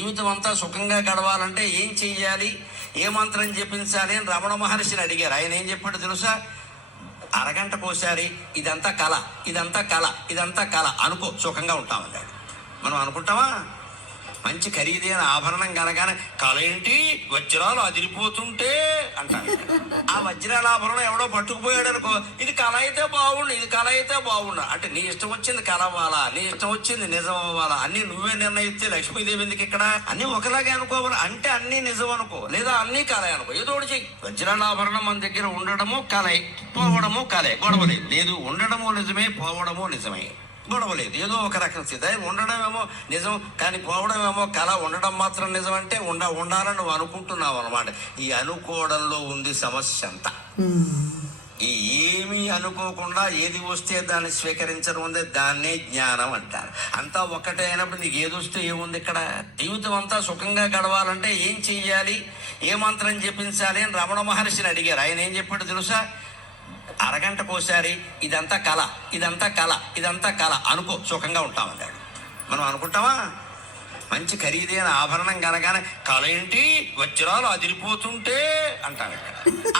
జీవితం అంతా సుఖంగా గడవాలంటే ఏం చెయ్యాలి, ఏ మంత్రం జపించాలి అని రమణ మహర్షిని అడిగారు. ఆయన ఏం చెప్పాడు తెలుసా? అరగంటకోసారి ఇదంతా కళ, ఇదంతా కళ, ఇదంతా కళ అనుకో, సుఖంగా ఉంటామన్నాడు. మనం అనుకుంటామా? మంచి ఖరీదైన ఆభరణం కనగానే కళ ఏంటి, వజ్రాలు అదిరిపోతుంటే అంటాడు. ఆ వజ్రాల ఆభరణం ఎవడో పట్టుకుపోయాడు అనుకో, ఇది కళ అయితే బాగుండు, ఇది కళ అయితే బాగుండు అంటే నీ ఇష్టం వచ్చింది కళ అవ్వాలా, నీ ఇష్టం వచ్చింది నిజం అవ్వాలా, అన్ని నువ్వే నిర్ణయిస్తే లక్ష్మీదేవి ఎందుకు ఇక్కడ? అన్ని ఒకలాగే అనుకోవాలి అంటే అన్ని నిజం అనుకో, లేదా అన్ని కళ అనుకో, ఏదో ఒకటి చెయ్యి. వజ్రాల ఆభరణం మన దగ్గర ఉండడము కళే, పోవడము కళే, గొడవలేదు. లేదు, ఉండడము నిజమే, పోవడము నిజమే, గొడవలేదు. ఏదో ఒక రకం స్థితి. ఉండడం ఏమో నిజం కానీ పోవడం ఏమో కళ. ఉండడం మాత్రం నిజం అంటే ఉండాలని నువ్వు అనుకుంటున్నావు అనమాట. ఈ అనుకోవడంలో ఉంది సమస్య అంతా. ఈ ఏమీ అనుకోకుండా ఏది వస్తే దాన్ని స్వీకరించడం ఉంది, దాన్నే జ్ఞానం అంటారు. అంతా ఒక్కటే అయినప్పుడు నీకు ఏది వస్తే ఏముంది ఇక్కడ? జీవితం అంతా సుఖంగా గడవాలంటే ఏం చెయ్యాలి, ఏ మంత్రం జపించాలి అని రమణ మహర్షిని అడిగారు. ఆయన ఏం చెప్పాడు తెలుసా? అరగంటకోసారి ఇదంతా కళ, ఇదంతా కళ, ఇదంతా కళ అనుకో, సుఖంగా ఉంటామన్నాడు. మనం అనుకుంటామా? మంచి ఖరీదైన ఆభరణం కనగానే కళ ఏంటి, వజ్రాలు అదిరిపోతుంటే అంటాడు.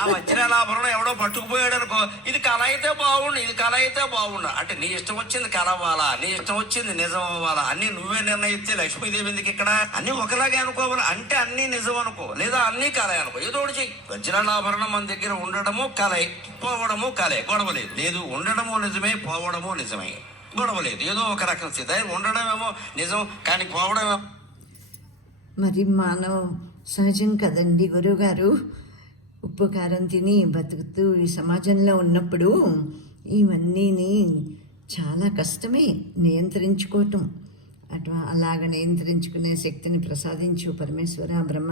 ఆ వజ్రాల ఆభరణం ఎవడో పట్టుకుపోయాడు అనుకో, ఇది కళ అయితే బాగుండు, ఇది కళ అయితే బాగుండు అంటే నీ ఇష్టం వచ్చింది కళ అవ్వాలా, నీ ఇష్టం వచ్చింది నిజం అవ్వాలా, అన్ని నువ్వే నిర్ణయిస్తే లక్ష్మీదేవి ఎందుకు ఇక్కడ? అన్ని ఒకలాగే అనుకోవాలి అంటే అన్ని నిజం అనుకో, లేదా అన్ని కళ అనుకో, ఏదో ఒకటి చెయ్యి. వజ్రాల ఆభరణం మన దగ్గర ఉండడము కళే, పోవడము కళే, గొడవలేదు. లేదు, ఉండడము నిజమే, పోవడము నిజమే, గొడవలేదు. ఏదో ఒక రకం స్థితి. ఉండడం ఏమో నిజం కానీ పోవడం ఏమో. మరి మానవ సహజం కదండి గురువుగారు. ఉప్పు కారం తిని బతుకుతూ ఈ సమాజంలో ఉన్నప్పుడు ఇవన్నీని చాలా కష్టమే నియంత్రించుకోవటం. అలాగ నియంత్రించుకునే శక్తిని ప్రసాదించు పరమేశ్వర బ్రహ్మ.